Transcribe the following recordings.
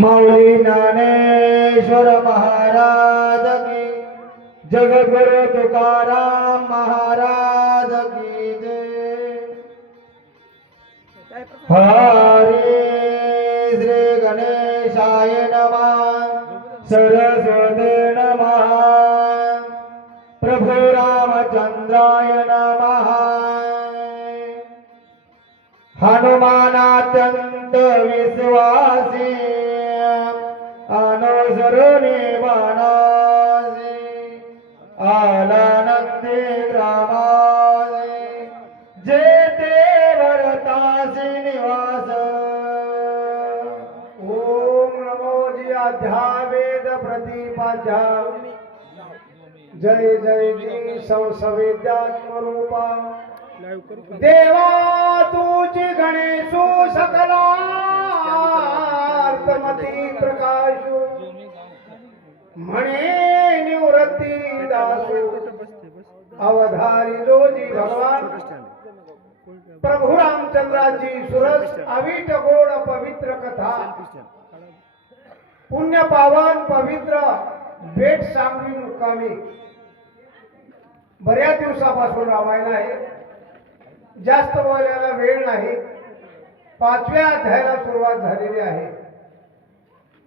माऊली ज्ञानेश्वर महाराज की, जगद्गुरु तुकाराम महाराज की जय। हरे श्री गणेशाय नमः, सरस्वती नमः, प्रभु रामचंद्राय नमः। हनुमानात्यंत विश्वासी, अनुसरुनी बाणासी, आलानंदी ग्रामासी, जेते भरतासी निवास। ओम नमो जी अध्यावेद प्रतिपाद्या, जय जय जी संसवेद्यात्म रूपा। देवा तुझी गणेशो सकलार्थमती प्रकाशो, म्हणे निवृत्ती दासो, अवधारी जोजी भगवान प्रभु रामचंद्राची सुरस अविट गोड पवित्र कथा। पुण्य पावन पवित्र भेट सांगली मुक्कामी बऱ्याच दिवसापासून रामायण आहे। जास्त बोलायला वेळ नाही। 5व्या अध्यायाला सुरुवात झालेली आहे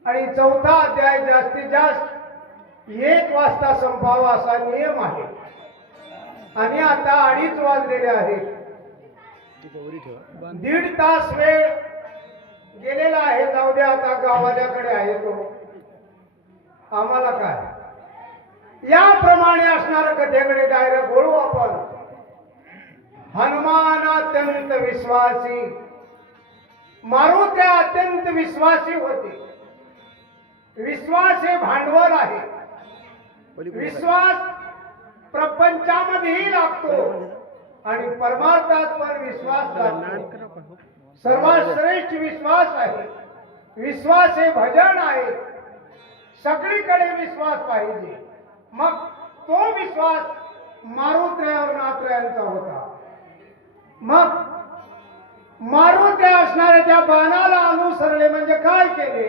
आणि 4था अध्याय जास्तीत जास्त 1 वाजता संपावा असा नियम आहे आणि आता 2:30 वाजलेले आहेत। 1.5 तास वेळ गेलेला आहे। जाऊ द्या, आता गावाल्याकडे आहे तो, आम्हाला काय। याप्रमाणे असणाऱ्या कथेकडे डायरेक्ट बोलू आपण। हनुमान अत्यंत विश्वासी, मारुती अत्यंत विश्वासी होते। विश्वास हे भांडवल आहे। विश्वास प्रपंचामध्येही लागतो आणि परमार्थात पण विश्वास लागतो। सर्वात श्रेष्ठ विश्वास आहे। विश्वास हे भजन आहे। सगळीकडे विश्वास पाहिजे। मग तो विश्वास मारुतीवर नाथरायांचा होता। मग मारुती असणाऱ्या त्या बाणाला अनुसरले म्हणजे काय केले?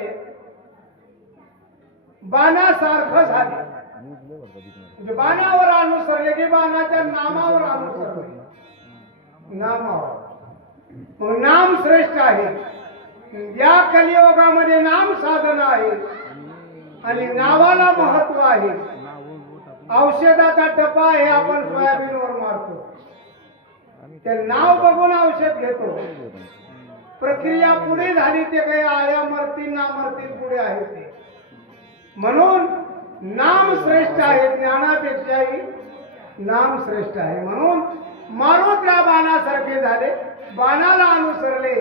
बाणासारखं झाले। म्हणजे बाणावर अनुसरले की बाणाच्या नामावर अनुसरले। नामावर मग नाम श्रेष्ठ आहे। या कलियुगामध्ये नाम साधन आहे आणि नावाला महत्व आहे। औषधाचा टप्पा हे आपण सोयाबीनवर मारतो, ते नाव बघून औषध घेतो। प्रक्रिया पुढे झाली ते काही आळ्या मरतील ना मरतील पुढे आहे ते। म्हणून नाम श्रेष्ठ आहे। ज्ञानापेक्षाही नाम श्रेष्ठ आहे। म्हणून मारुतीला बाणासारखे झाले, बाणाला अनुसरले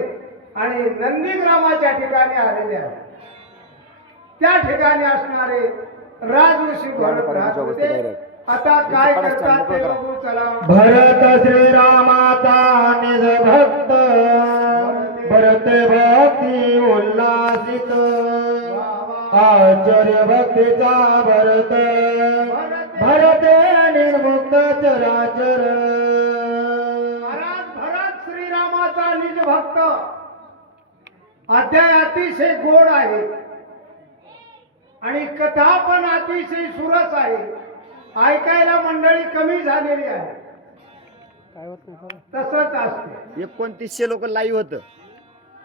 आणि नंदीग्रामाच्या ठिकाणी आलेले आहे। त्या ठिकाणी असणारे राजऋषी भरत राहत होते। आता काय करतात ते बघू चला। भरत श्रीरामाचा निज भक्त, भरत भक्ती उल्हासित, आश्चर्य भक्तीचा भरत, भरत निर्मुक्त चराचर। महाराज भरत श्रीरामाचा निज भक्त। अध्याय अतिशय गोड आहे आणि कथा पण अतिशय सुरस आहे। ऐकायला मंडळी कमी झालेली आहे। तसंच असते। 2900 लोक लाईव्ह होतं,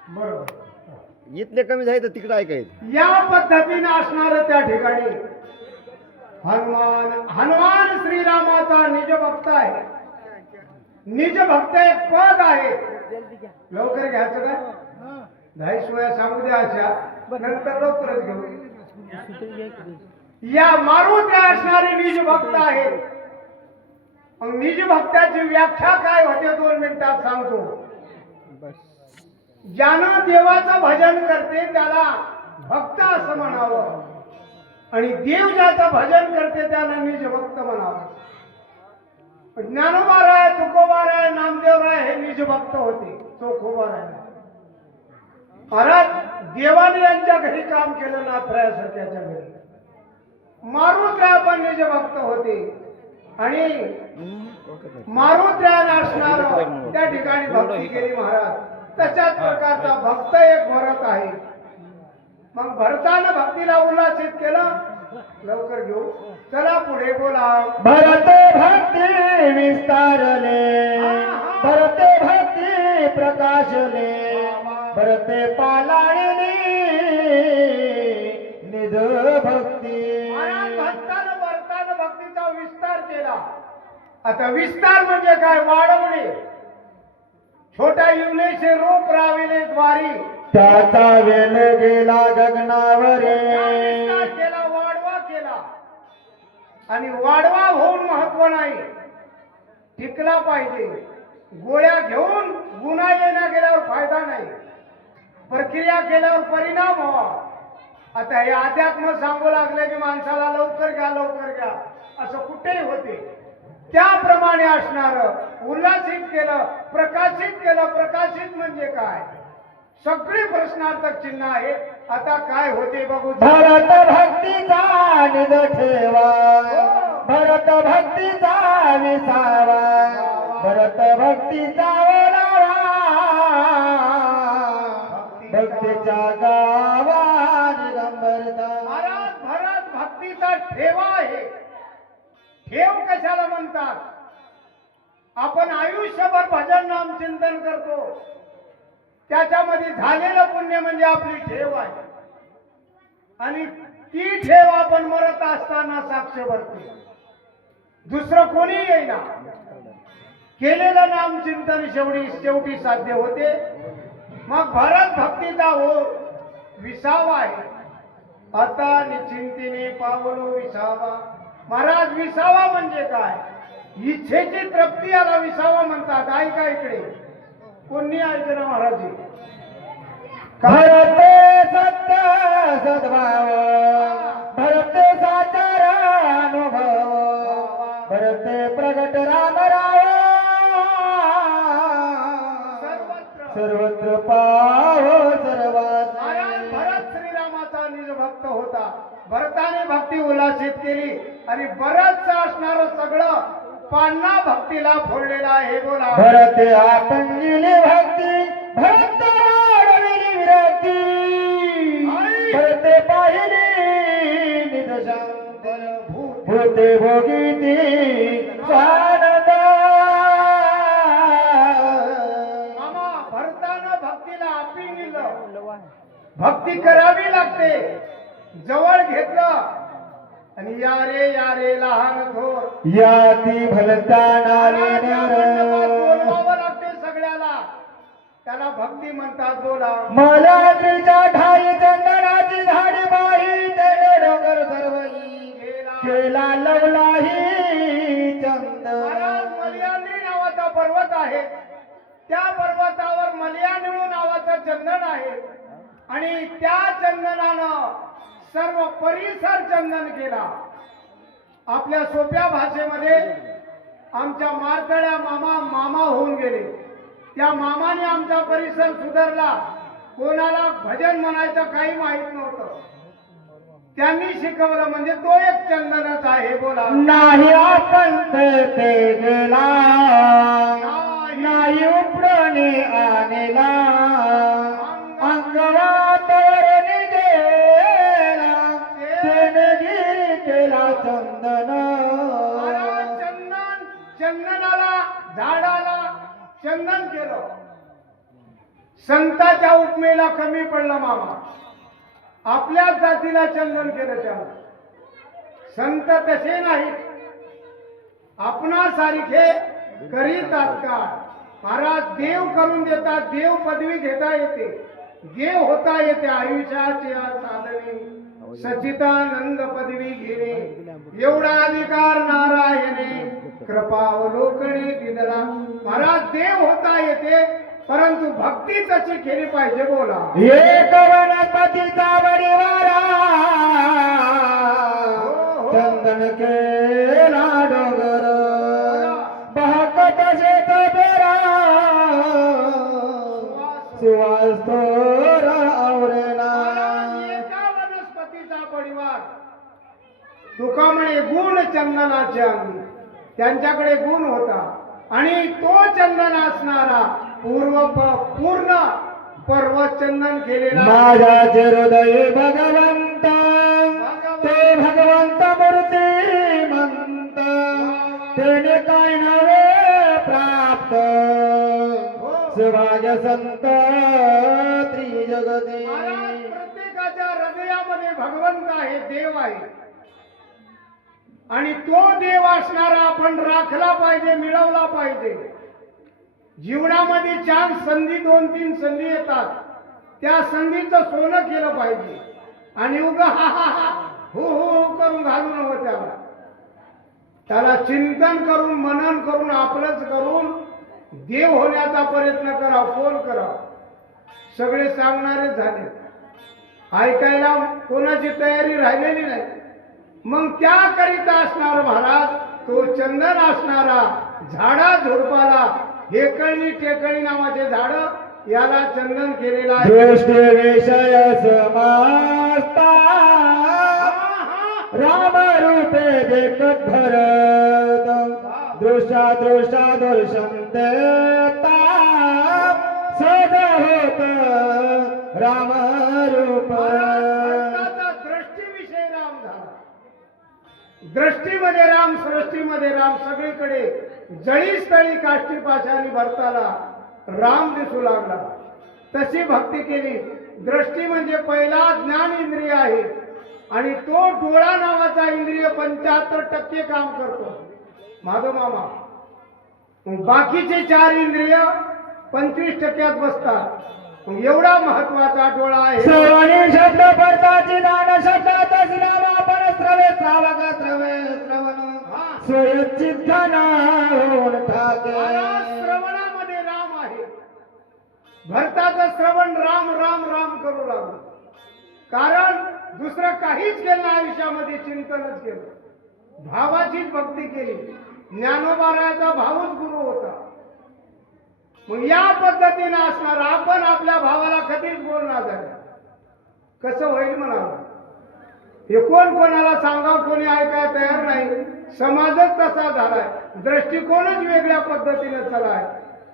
बरोबर। इथले कमी झाले तर तिकडे ऐकायचं। या पद्धतीने असणार त्या ठिकाणी हनुमान श्रीरामाचा निज भक्त आहे। निज भक्त एक पद आहे। लवकर घ्यायचं काय? 10 वेळा सांगू द्या अशा, नंतर लवकरच घेऊ। या मारुती असणारे निज भक्त आहे। निज भक्ताची व्याख्या काय होते 2 मिनिटात सांगतो। ज्यानं देवाचं भजन करते त्याला भक्त असं म्हणावं आणि देव ज्याचं भजन करते त्याला निज भक्त म्हणावं। ज्ञानोबाराय, तुकोबाराय, नामदेवराय हे निज भक्त होते। चोखोबाराय महाराज देवाने यांच्या घरी काम केलं नाथरायासारख्याच्या घरी। मारुतीला पण निज भक्त होते आणि मारुतीला असणार त्या ठिकाणी भक्ती केली महाराज। तशाच प्रकारचा भक्त एक भरत आहे। मग भरतानं भक्तीला उल्हासित केलं. लवकर घेऊ. चला पुढे बोला. भरत भक्ती विस्तारले, भरते भक्ती प्रकाशले, भरते पालाळिनी निज भक्ती. महाराज भक्तानं भरतानं भक्तीचा विस्तार केला. आता विस्तार म्हणजे काय? वाढवणे. छोटा युलेशे रूप राविले द्वारी. त्याचा वेल गेला गगनावरे, विस्तार केला, वाढवा केला. आणि वाढवा होऊन महत्व नाही, टिकला पाहिजे. गोळ्या घेऊन गुन्हा येण्या गेल्यावर फायदा नाही, प्रक्रिया केल्यावर परिणाम व्हावा. आता हे अध्यात्म सांगू लागले की माणसाला लवकर घ्या लवकर घ्या असं कुठेही होते. त्याप्रमाणे असणार उल्हासित केलं, प्रकाशित केलं. प्रकाशित म्हणजे काय? सगळी प्रश्नार्थक चिन्ह आहेत. आता काय होते बघू. भरत भक्तीचा निज ठेवा, भरत भक्तीचा विसावा, भरत भक्तीचा ओलावा, भक्तीच्या गावा दिगंबरता. महाराज भरत भक्तीचा ठेवा आहे. ठेव कशाला म्हणतात? आपण आयुष्यभर भजन नाम चिंतन करतो, त्याच्यामध्ये झालेलं पुण्य म्हणजे आपली ठेव आहे. आणि ती ठेव आपण मरत असताना साक्ष भरते. दुसरं कोणी येईना. केलेलं नाम चिंतन शेवटी साध्य होते. मग भरत भक्तीचा विसावा आहे. आता निश्चिंतीने पावलो विसावा. महाराज विसावा म्हणजे काय? इच्छेची तृप्ती याला विसावा म्हणतात. ऐका इकडे. कोणी ऐकलं महाराज? भरते सत्य सद्भाव, भरते साचार अनुभव, भरते प्रगट रामराव, सर्वत्र पाव सर्वात. महाराज भरत श्रीरामाचा निज भक्त होता. भरताने भक्ती उल्हासित केली आणि बरंच असणार सगळं पान्हा भक्तीला फोडलेला आहे. बोला. भरते आपण दिली भक्ती, भरत वाढविली विरक्ती, भरते पाहिली निदशांत, भूते भोगीती स्वानंद. मामा भरतानं भक्तीला आपी नेलं. भक्ती करावी लागते. जवळ घेतलं आणि या रे लहान थोर, याती भलताना बोलवावं लागते सगळ्याला. त्याला भक्ती म्हणतात. बोला. मलाद्रीच्या ढाई चंदनाची झाडी बाही, तेने डोंगर सर्वही केला लवलाही चंद. महाराज मलयानी नावाचा पर्वत आहे. त्या पर्वतावर मलयानिळू नावाचं चंदन आहे. आणि त्या चंदनानं सर्व परिसर चंदन केला. आपल्या सोप्या भाषेमध्ये आमच्या मारतळ्या मामा होऊन गेले. त्या मामाने आमचा परिसर सुधारला. कोणाला भजन म्हणायचं काही माहित नव्हतं. त्यांनी शिकवलं म्हणजे तो एक चंदनच आहे. बोला. नाही आपण ते गेला, नाही उपडणे आणला, अंगवातर निघेला, तेनगिरी केला चंदन. चंदनाला झाडाला चंदन केलं. संताच्या उपमेला कमी पडलं मामा. आपल्या जातीला चंदन केलं. त्याला संत तसे नाहीत. आपणासारखे करी तात्काळ. महाराज देव करून देतात. देव पदवी घेता येते, देव होता येते. आयुष्याचे साधने सचितानंद पदवी घेणे, एवढा अधिकार नारायणे कृपावलोकणे दिला. महाराज देव होता येते, परंतु भक्ती तशी केली पाहिजे. बोला. एक वनस्पतीचा परिवारा, चंदन केला डोंगर, बहकत शेत बेरा, सुवास थोर आवरेना. एका वनस्पतीचा परिवार. तुका म्हणे गुण चंदनाचे अंगी. त्यांच्याकडे गुण होता आणि तो चंदन असणारा पूर्ण पर्वत चंदन केलेला माझ्या हृदय भगवंत ते भगवंत मूर्ती म्हणत तेने काय नवे प्राप्त सुभाग्य संत त्रिजगती महाराज, प्रत्येकाच्या हृदयामध्ये भगवंत आहे, देव आहे. आणि तो देव असणारा आपण राखला पाहिजे, मिळवला पाहिजे. जीवनामध्ये 4 संधी 2-3 संधी येतात, त्या संधीचं सोनं केलं पाहिजे. आणि उगा हा हा हा हो हो करून घालू नव्हतं त्याला चिंतन करून, मनन करून, आपलंच करून देव होण्याचा प्रयत्न करा, फोन करा. सगळे सांगणारे झाले, ऐकायला कोणाची तयारी राहिलेली नाही. मग त्याकरिता असणार महाराज तो चंदन असणारा झाडा झुडपाला हेकळणी टेकळी नावाचे झाड याला चंदन केलेला आहे. दृष्टी विषय समास्ता राम रूपे देखत भरत दृष्टा दृष्टा दर्शनता सद होत राम रूप भक्ताचा दृष्टीविषय राम झाला. दृष्टीमध्ये राम, सृष्टीमध्ये राम, सगळीकडे जळी स्थळी काष्टी पाशानी भरताला राम दिसू लागला. तशी भक्ती केली. दृष्टी म्हणजे पहिला ज्ञान इंद्रिय आहे आणि तो डोळा नावाचा इंद्रिय 75% काम करतो माधव मामा. बाकीचे 4 इंद्रिय 25% बसतात. एवढा महत्वाचा डोळा आहे. श्रवणी शब्द परताची दान शब्दात आपण श्रवे श्रावक श्रवे श्रवण स्वयचित्तन होऊन ठाके. श्रवणामध्ये राम आहे. भरताचं श्रवण राम राम राम करू लागलं. कारण दुसरं काहीच केलं नाही आयुष्यामध्ये, चिंतनच केलं, भावाचीच भक्ती केली. ज्ञानोबारायाचा भावच गुरु होता. मग या पद्धतीने असणार आपण आपल्या भावाला कधीच बोलणार झालं कसं होईल म्हणावं. हे कोण कोणाला सांगा, कोणी ऐकायला तयार नाही. समाजच तसा झालाय, दृष्टिकोनच वेगळ्या पद्धतीने चालाय.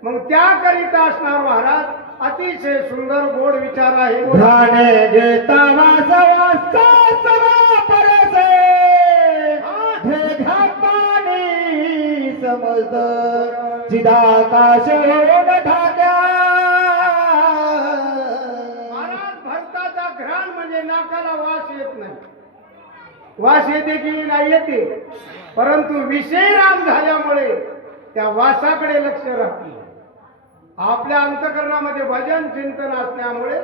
मग त्याकरिता असणार महाराज अतिशय सुंदर गोड विचार आहे. ध्याने घेता वासवासा सवा परसे भेगा पाणी समज चिदाकाश होऊन ठाक्या. महाराज भरताचा घ्राण म्हणजे नाकाला वास येत नाही. वास येते की नाही येते, परंतु विषय राम झाल्यामुळे त्या वासाकडे लक्ष राहते. आपल्या अंतकरणामध्ये भजन चिंतन असल्यामुळे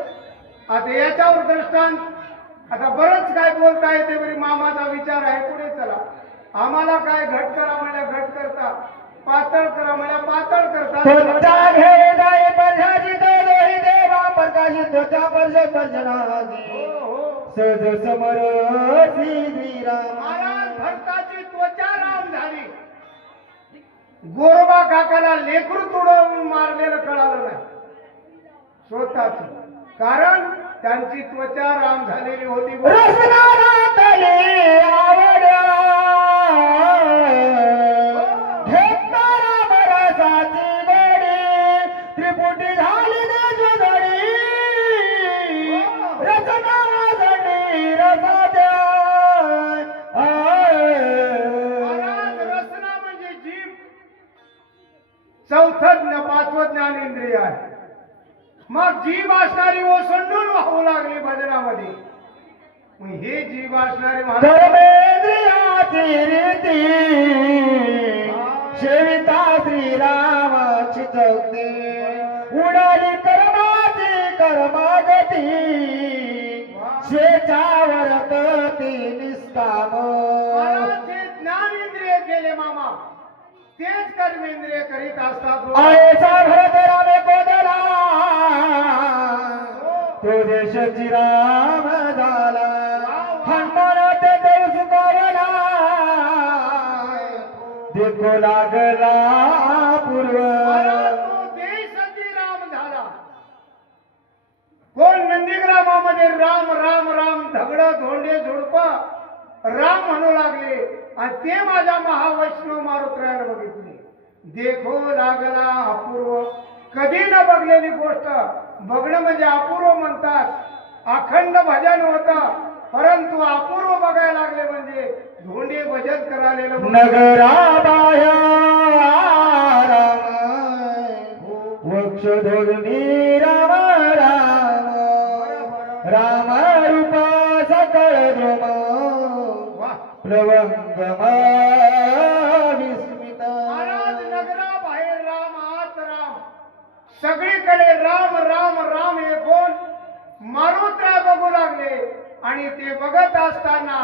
आता याच्यावर दृष्टांत आता बरंच काय बोलता येते. बरी मामाचा विचार आहे, पुढे चला. आम्हाला काय घट करा म्हणल्या घट करता, पातळ करा म्हणल्या पातळ करता. त्वचा घे दाय पर्याजी दोही देवा प्रकाशित त्वचा पर्श पर्जनाजी सहज समर श्रीराम. महाराज भक्ताची त्वचा राम झाली. गोरबा काकाला लेकरू तुडवून मारलेलं कळालं नाही स्वतःच, कारण त्यांची त्वचा राम झालेली होती. रसनातली आवड्या घेता राम रसाची गोडी त्रिपुटी झाली देशधडी रचना जडी रसा द्या. महाराज रसना म्हणजे जीभ, चौथं 5वं ज्ञानेंद्रिय आहे. मग जीभ असणारी ओसंडून वाहू लागली भजनामध्ये. मग हे जीभ असणारे महाराज कर्मेंद्रियाची रीती सेविता श्रीरामाची चौकती उडाली कर्माची कर्मागती स्वेच्छावर ती निष्काम. महाराज जे ज्ञानेंद्रिय केले मामा तेच कर्मेंद्रिय करीत असतात. आयचा भरत रामे कोदला तो देशाची राम झाला हनुमान ते देव सुखावला देखो लागला पूर्व. महाराज तो देशाची राम झाला. कोण नंदीग्रामामध्ये राम राम राम धगड धोंडे झुडप राम म्हणू लागले आणि ते माझ्या महावैष्णव मारुत्रायाला बघितले. देखो लागला अपूर्व, कधी न बघलेली गोष्ट बघणं म्हणजे अपूर्व म्हणतात. अखंड भजन होतं, परंतु अपूर्व बघायला लागले म्हणजे धोंडे भजन करायला नगरा राम वक्ष धोरणी राम राम राम रूप सकळ द्रुम प्लवंगम विस्मित. महाराज नगरा बाहेर राम, आत राम, सगळीकडे राम राम राम हे कोण मारुत्रा बघू लागले आणि ते बघत असताना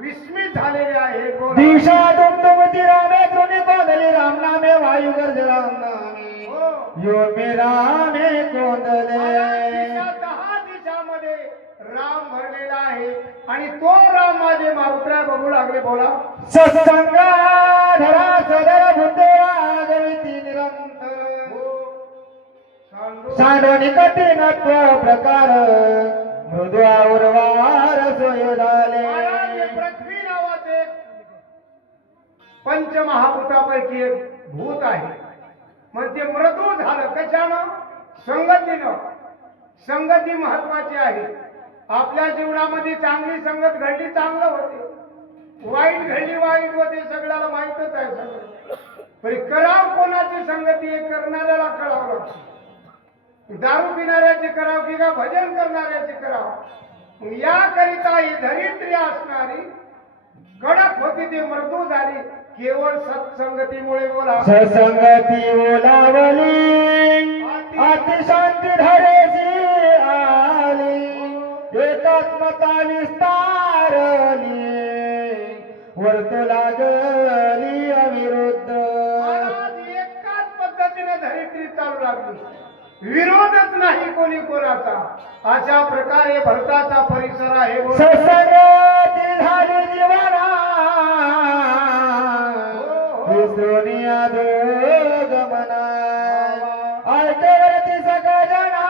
विस्मित झालेले आहे. कोण दिशा दुमदुमती रामे द्रोणी कोंदले राम नामे वायू गर्ज राम नामे हो. यो मे रामे कोंदले. दहा दिशामध्ये राम भरलेला आहे आणि तो राम माझे मारुत्रा बघू लागले. बोला सत्संगा धरा सदर बुद्धेवा गविती निरंतर सांडोनी कठीणत्व प्रकार मृदू औरवार सोय झाले. महाराज, हे पृथ्वी नावाचे पंचमहाभूतापैकी एक भूत आहे. मग ते मृदू झालं कशानं? संगतीनं. संगती महत्वाची आहे. आपल्या जीवनामध्ये चांगली संगत घडली चांगलं होते, वाईट घडली वाईट होते, सगळ्याला माहितच आहे सगळं. पण कराव कोणाची संगती हे करणाऱ्याला कळावं लागतं. दारू पिणाऱ्याचे कराव की का भजन करणाऱ्याचे कराव. याकरिता ही धरित्री असणारी कडक होती ती मृदू झाली केवळ सत्संगतीमुळे. बोला सत्संगती ओलावली अतिशांती धरेची आली एकात्मता विस्तारली वर्त लागली अविरुद्ध. महाराज, एकाच पद्धतीने धरित्री चालू लागली, विरोधच नाही कोणी कोणाचा. अशा प्रकारे भरताचा परिसर आहे. बोला. सत्संगती झाली जीवना विसरुनिया गमना ऐकवरती सगळ जना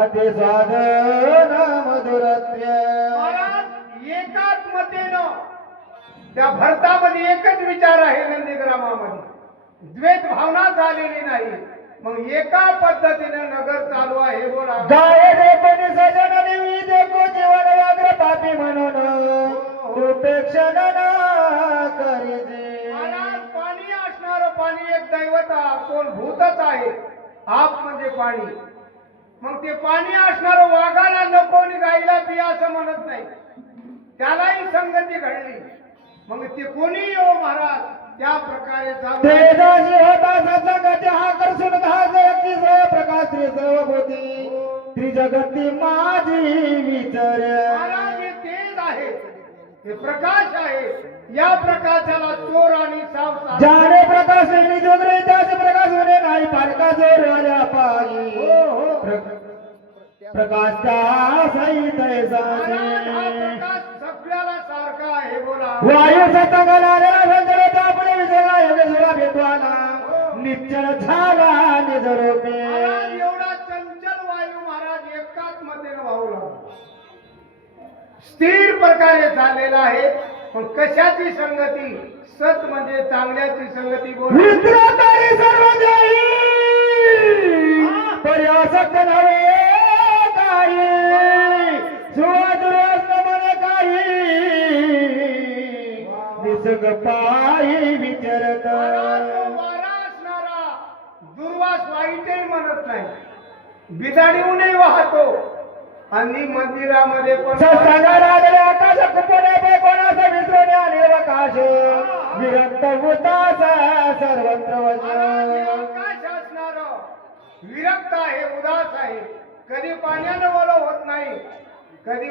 अति स्वादन मधुरत्व. महाराज, एकात्मतेनं त्या भरतामध्ये एकच विचार आहे. नंदीग्रामामध्ये द्वेष भावना झालेली नाही. मग एका पद्धतीने नगर चालू आहे. बोला गाय देखोनी सजन निवी देखो जीवन व्याग्र पापी म्हणून उपेक्षण करीजे. महाराज, पाणी असणार पाणी एक दैवता कोण भूतच आहे. आप म्हणजे पाणी. मग ते पाणी असणार वाघाला नको आणि गाईला पिया असं म्हणत नाही. त्यालाही संगती घडली. मग ते कोणी येऊ महाराज त्या प्रकारे चालू आहे. तेजाशी होता सत्संगती हा करसून दहा जगती सर्व प्रकाश श्री सर्वभूती त्रिजगती माझी विचार. महाराज, हे तेज आहे, हे प्रकाश आहे. या प्रकाशाला चोर आणि सावकार ज्याने प्रकाश जोगरे त्याचे प्रकाश होणे नाही पारका जोर आल्या पायी प्रकाश त्या सहित महाराज, हा प्रकाश सगळ्याला सारखा आहे. बोला वायू सत्संगाला संचलता पुढे विसरला योगेश्वरा भेटवाला निश्चल झाला निजरोपे. महाराज, एवढा चंचल वायू महाराज एकात्मतेने वाहू लागला, स्थिर प्रकारे चाललेला आहे. पण कशाची संगती? सत म्हणजे चांगल्याची संगती. बोल मित्र तरी सर्व देई पर्यासक्त नव्हे काही सुवादुरस्त मन काही निसर्ग पायी विचारत. महाराज, तो वारा असणारा दुर्वास वाईटही म्हणत नाही, बिदाडीहूनही वाहतो. आणि मंदिरामध्ये पण सत्संगाला आकाश कुपणे कोणाचा विसरून निर्वकाश विरक्त भूताचा सर्वत्र वश. महाराज, हे आकाश असणार विरक्त आहे, उदास आहे. कधी पाण्यानं ओलं होत नाही, कधी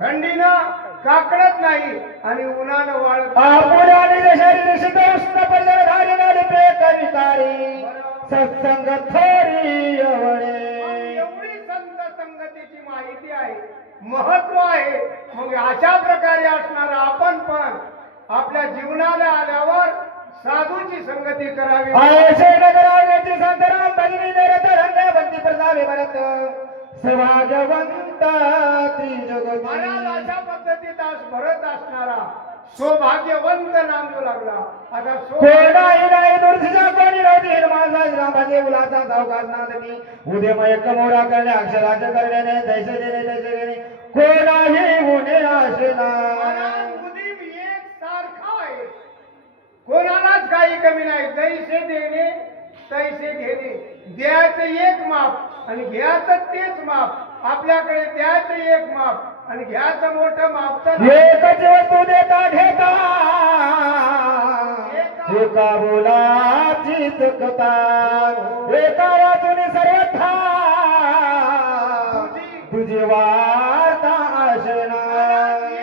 थंडीनं काकडत नाही आणि उन्हानं वाळत आपुराने शरीर शीतोष्ण पर्जनधारी नलिपे कविकारी सत्संग थोरी अवळे. एवढी संत संगतीची माहिती आहे, महत्व आहे. मग अशा प्रकारे असणार आपण पण आपल्या जीवनाला आल्यावर साधूची संगती करावी. आयशे नगरावयाची संतराम भजनी निरत रंग बंदी प्रसावे भरत सभागवंत त्रिजगती. महाराज, अशा पद्धतीत भरत असणारा सौभाग्यवंत नांदू लागला. आता कोणाही नाही दुर्धीचा कोणी नव्हती माझा रामाचे मुलाचा सावकार नांदती उदयमय कमोरा करणे अक्षराचे करणे दैसे देणे कोणाही मुने आशेना उदीम एक सारखा आहे. कोणालाच काही कमी नाही. जैसे देणे तैसे घेणे. द्यायचं एक माप आणि घ्यायचं तेच माप. आपल्याकडे द्यायचं एक माप आणि घ्यायचं मोठं माप. तर एकच वस्तू देता घेता एका बोलाचीच कथा एका वाचून सर्वथा तुझी वार्ता आशना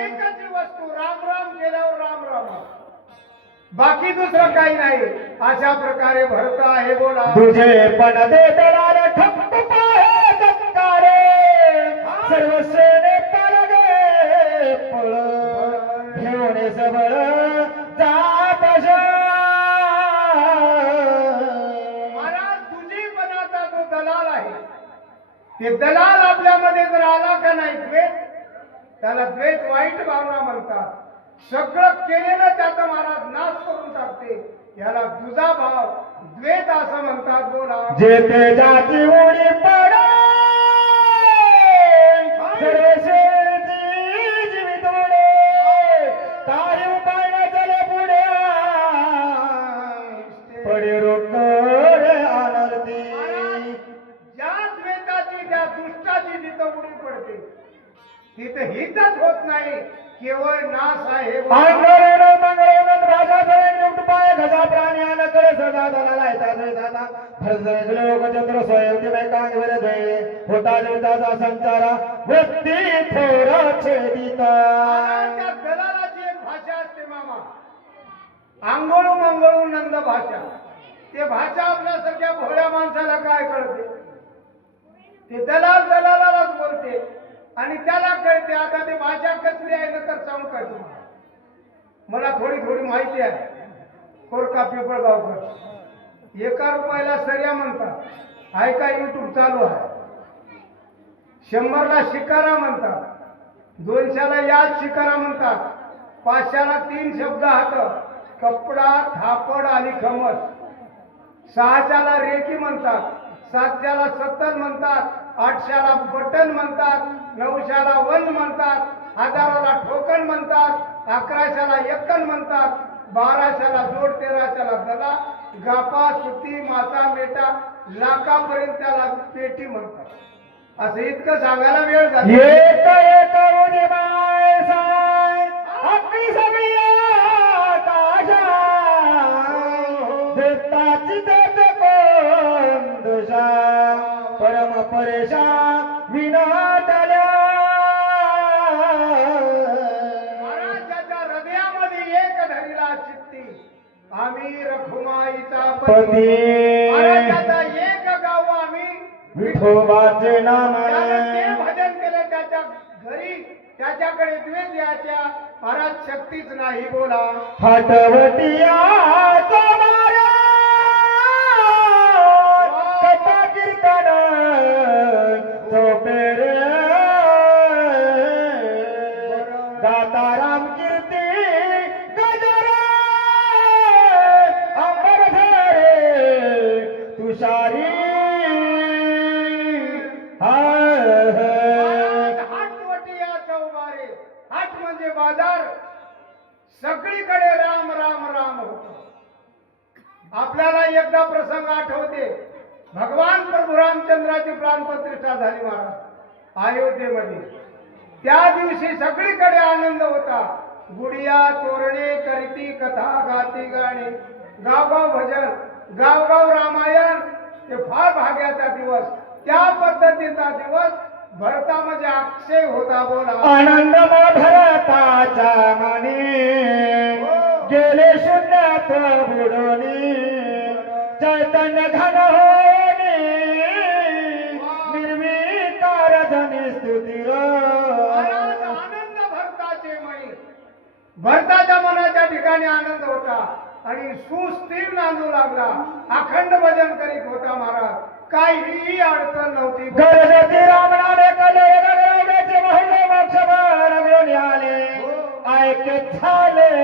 एकच वस्तू राम राम केल्यावर राम राम. बाकी दुसरं काही नाही. अशा प्रकारे भरत आहे. बोला तुझे पण देतणार ठप्प पाहे दत्तारे सर्व सेने पळगे पळ घेऊन सबळ जात महाराज तुझीपणाचा जो दलाल आहे ते दलाल आपल्यामध्ये जर आला का नाही द्वेष, त्याला द्वेष वाईट भावना म्हणतात. सगळं केलेलं त्याचा महाराज नाश करून टाकते. याला तुझा भाव द्वेष असं म्हणतात. बोला जेते जाती उडी पडे सर्वसे जीवित उडे काही उपाय न चले पुढे पडे रोकड आनंदी ज्या द्वेषाची त्या दुष्टाची जिथं उडी पडते तिथं हितच होत नाही, केवळ नाश आहे. आंदोलन मंगळोन भाषा सैनिक पाय गजा प्राणी अनकडे सदा दलाला येतात दादा फरज लोक चंद्र स्वयं ते कांग वर गए होता देवताचा संचारा व्यक्ती थोर छेदिता त्या दलालाची एक भाषा असते मामा. आंघोळू मंगळू नंद भाषा. ते भाषा आपल्यासारख्या भोळ्या माणसाला काय कळते? ते दलाल दलालाच बोलते आणि त्याला कळते. आता ते भाषा कसली आहे तर सांगू काय तुम्हाला? मला थोडी माहिती आहे. कोरका पिंपळगावकर 1 रुपयाला सऱ्या म्हणतात. ऐका युट्यूब चालू आहे. 100ला शिकारा म्हणतात. 200ला याच शिकारा म्हणतात. 500ला 3 शब्द हात कपडा थापड आणि खमस. 600ला रेकी म्हणतात. 700ला सत्तल म्हणतात. 800ला बटन म्हणतात. 900ला वन म्हणतात. 1000ला ठोकण म्हणतात. 1100ला एकन म्हणतात. 1200ला जोड. 1300ला दला गापा सुती मासा मेटा लाखापर्यंत त्याला पेटी म्हणतात. असं इतकं सांगायला वेळ झाला. एक एक उडी माय साय आपली सगळी आकाशा देताची देत कोण दुषा परम परेशा विनाटल्या महाराजाच्या हृदयामध्ये एक धरीला चित्ती आम्ही रखुमाईचा पती. महाराजाचा एक गाव आम्ही विठोबाचे नाम त्यानं ते भजन केलं. त्याच्या घरी त्याच्याकडे द्वेष याच्या महाराज शक्तीच नाही. बोला हटवटिया मारा कथा कीर्तन चोपेरे गाता राम कीर्ती गजरे अंबर धरे तुषारी हाटवटिया चौबारे. हाट म्हणजे बाजार. सगळीकडे राम राम राम होत. आपल्याला एकदा प्रसंग आठवते. भगवान प्रभू रामचंद्राची प्राणप्रतिष्ठा झाली महाराज अयोध्येमध्ये. त्या दिवशी सगळीकडे आनंद होता. गुडिया तोरणे करीती कथा गाती गाणे गावगाव भजन गावगाव रामायण. ते फार भाग्याचा दिवस. त्या पद्धतीचा दिवस भरतामध्ये अक्षय होता. बोला आनंद भरताच्या मनी गेले शून्यात बुडोनी चैतन्य घन होनी निर्विकार धनी स्तुती महाराज आनंद भरताचे मणी. भरताच्या मनाच्या ठिकाणी आनंद होता आणि सुस्थिर नांदू लागला. अखंड भजन करीत होता महाराज. काहीही अडचण नव्हती. गरजती रामनामे कले गगनाचे महिने मोक्ष रंगून आले ऐके झाले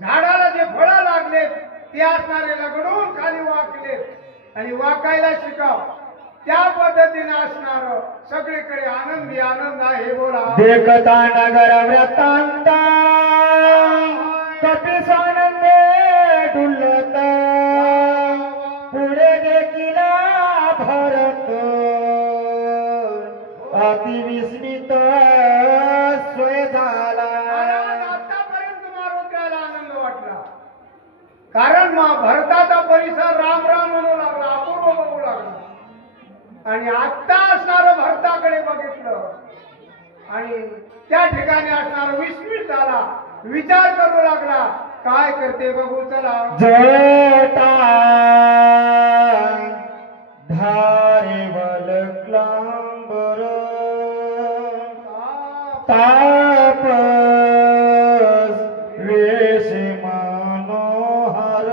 झाडाला जे फळं लागलेत ते असणारे लगडून खाली वाकलेत आणि वाकायला शिकाव त्या पद्धतीने असणार सगळीकडे आनंदी आनंद आहे बोला देखता नगर व्रतांता कपिसानंदे डुलत पुढे देखील भरत अति विस्मित स्वय झाला. आतापर्यंत मारुतीला आनंद वाटला कारण भरताचा परिसर राम राम म्हणू लागला अपूर्व बघू लागला आणि आत्ता असणार भरताकडे बघितलं आणि त्या ठिकाणी असणार विस्मित झाला विचार करू लागला काय करते बघू चला जळता धारेवल क्लांबर तापस वेश मनोहर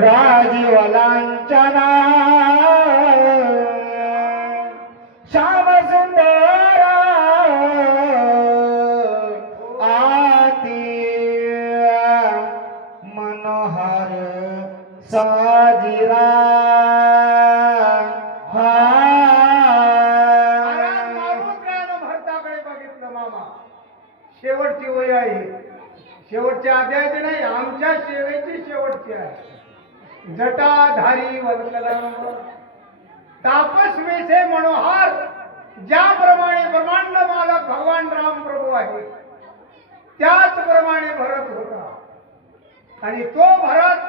राजीवलांचना श्याम सुंदर आती मनोहर साजिरा मारुतीनं भरताकडे बघितलं मामा शेवटची वय आहे शेवटच्या अध्यायाची नाही आमच्या सेवेची शेवटची आहे जटाधारी वल्कलांब तापस वेसे मनोहर ज्याप्रमाणे ब्रह्मांड मालक भगवान राम प्रभू आहे त्याचप्रमाणे भरत होता आणि तो भरत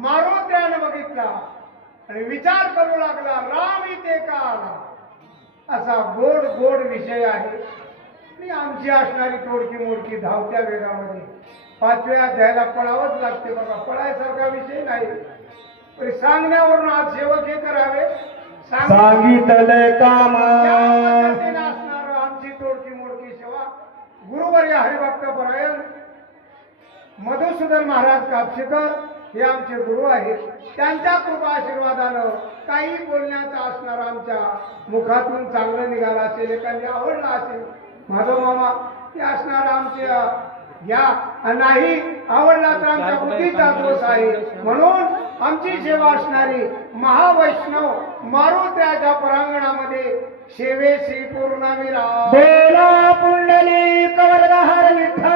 मारुत्यानं बघितला आणि विचार करू लागला राम इथे का आला असा गोड गोड विषय आहे आणि आमची असणारी तोडकी मोडकी धावत्या वेगामध्ये 5व्या अध्यायाला पळावंच लागते बघा पळायसारखा विषय नाही तरी सांगण्यावरून आज सेवक हे करावे सांगितले काम असणार आमची तोडकी मोडकी सेवा गुरुवर्य हरिभक्त परायण मधुसूदन महाराज कापशेकर हे आमचे गुरु आहेत त्यांच्या कृपा आशीर्वादानं काही बोलण्याचा असणार आमच्या मुखातून चांगलं निघालं असेल एखाद्या आवडला असेल माधव मामा ते असणार आमच्या या नाही आवडला तर आमच्या बुद्धीचा दोष आहे म्हणून आमची सेवा असणारी महावैष्णव मारुत्याच्या परांगणामध्ये सेवेशी पूर्ण विराम बोला पुंडलिक वरदहर विठ्ठल.